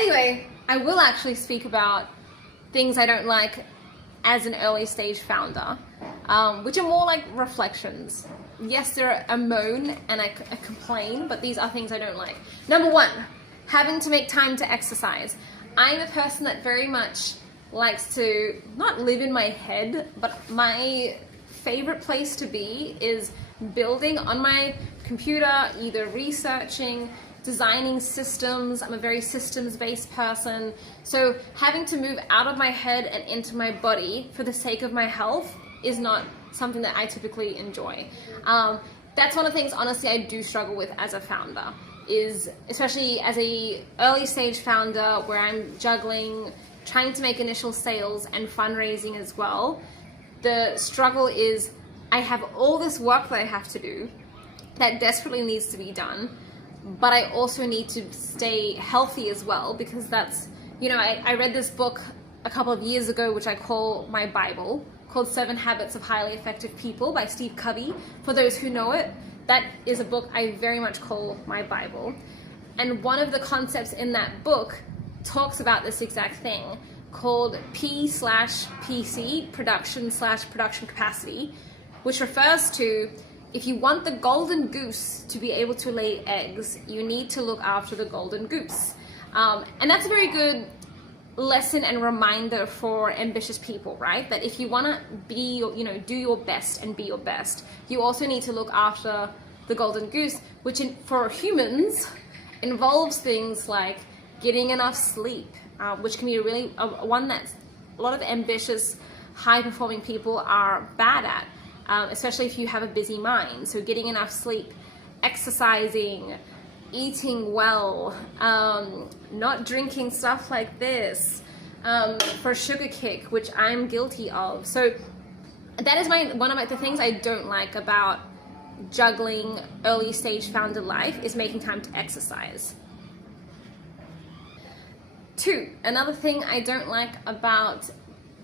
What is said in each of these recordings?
Anyway, I will actually speak about things I don't like as an early stage founder, which are more like reflections. Yes, there are a moan and a complain, but these are things I don't like. Number one, having to make time to exercise. I'm a person that very much likes to not live in my head, but my favorite place to be is building on my computer, either researching, designing systems. I'm a very systems-based person. So having to move out of my head and into my body for the sake of my health is not something that I typically enjoy. That's one of the things, honestly, I do struggle with as a founder, is especially as a early stage founder where I'm juggling, trying to make initial sales and fundraising as well. The struggle is I have all this work that I have to do that desperately needs to be done, but I also need to stay healthy as well, because that's, I read this book a couple of years ago, which I call my Bible, called 7 Habits of Highly Effective People by Steve Covey. For those who know it, that is a book I very much call my Bible. And one of the concepts in that book talks about this exact thing, called P/PC, production/production capacity, which refers to, if you want the golden goose to be able to lay eggs, you need to look after the golden goose. And that's a very good lesson and reminder for ambitious people, right? That if you want to be, do your best and be your best, you also need to look after the golden goose, which for humans involves things like getting enough sleep, which can be one that a lot of ambitious, high-performing people are bad at. Especially if you have a busy mind. So getting enough sleep, exercising, eating well, not drinking stuff like this for a sugar kick, which I'm guilty of. So that is one of the things I don't like about juggling early stage founder life, is making time to exercise. 2, another thing I don't like about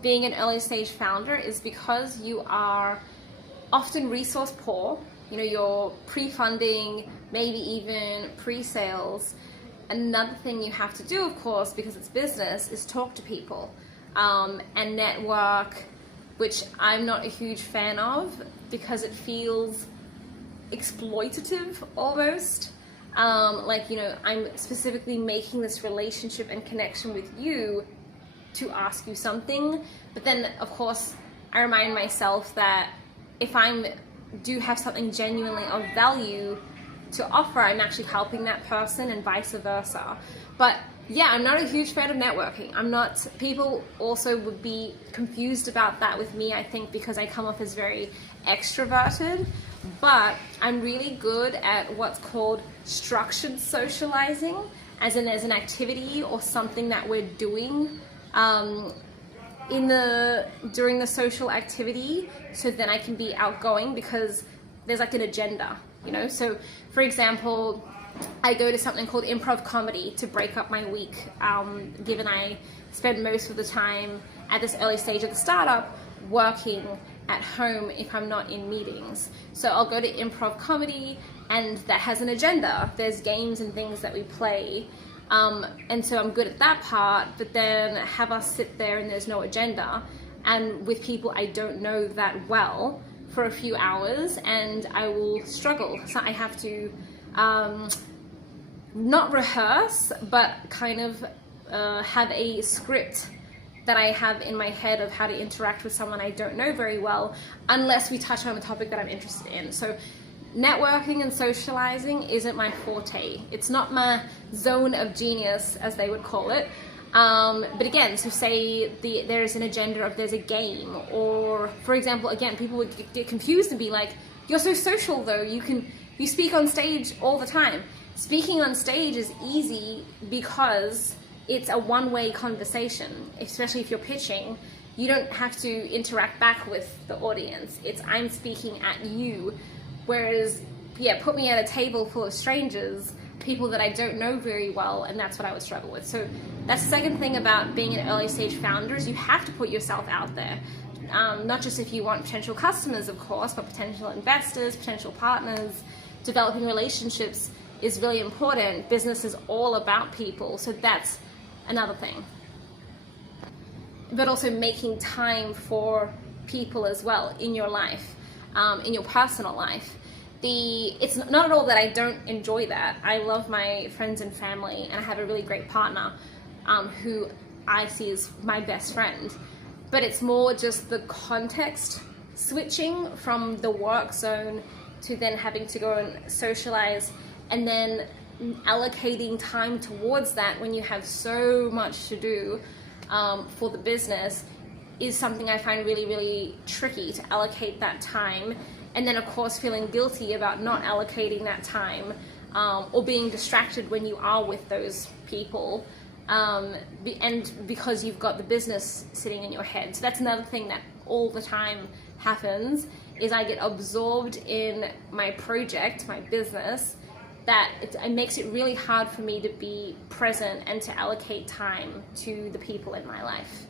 being an early stage founder is because you are often resource poor, you're pre-funding, maybe even pre-sales. Another thing you have to do, of course, because it's business, is talk to people and network, which I'm not a huge fan of because it feels exploitative almost. I'm specifically making this relationship and connection with you to ask you something, but then of course I remind myself that if I do have something genuinely of value to offer, I'm actually helping that person, and vice versa. But yeah, I'm not a huge fan of networking. People also would be confused about that with me, I think, because I come off as very extroverted, but I'm really good at what's called structured socializing, as in there's an activity or something that we're doing during the social activity, so then I can be outgoing because there's like an agenda, So for example, I go to something called improv comedy to break up my week, given I spend most of the time at this early stage of the startup working at home if I'm not in meetings. So I'll go to improv comedy, and that has an agenda. There's games and things that we play. And so I'm good at that part, but then have us sit there and there's no agenda, and with people I don't know that well for a few hours, and I will struggle. So I have to not rehearse, but kind of have a script that I have in my head of how to interact with someone I don't know very well, unless we touch on a topic that I'm interested in. So networking and socializing isn't my forte. It's not my zone of genius, as they would call it. But again, so say there's an agenda of there's a game, or for example, again, people would get confused and be like, you're so social though, you speak on stage all the time. Speaking on stage is easy because it's a one-way conversation, especially if you're pitching. You don't have to interact back with the audience. It's I'm speaking at you. Whereas, put me at a table full of strangers, people that I don't know very well, and that's what I would struggle with. So that's the second thing about being an early stage founder, is you have to put yourself out there. Not just if you want potential customers, of course, but potential investors, potential partners. Developing relationships is really important. Business is all about people. So that's another thing. But also making time for people as well in your life, in your personal life. It's not at all that I don't enjoy that. I love my friends and family, and I have a really great partner who I see as my best friend. But it's more just the context switching from the work zone to then having to go and socialize, and then allocating time towards that when you have so much to do for the business is something I find really, really tricky to allocate that time. And then of course feeling guilty about not allocating that time or being distracted when you are with those people, and because you've got the business sitting in your head. So that's another thing that all the time happens, is I get absorbed in my project, my business, that it makes it really hard for me to be present and to allocate time to the people in my life.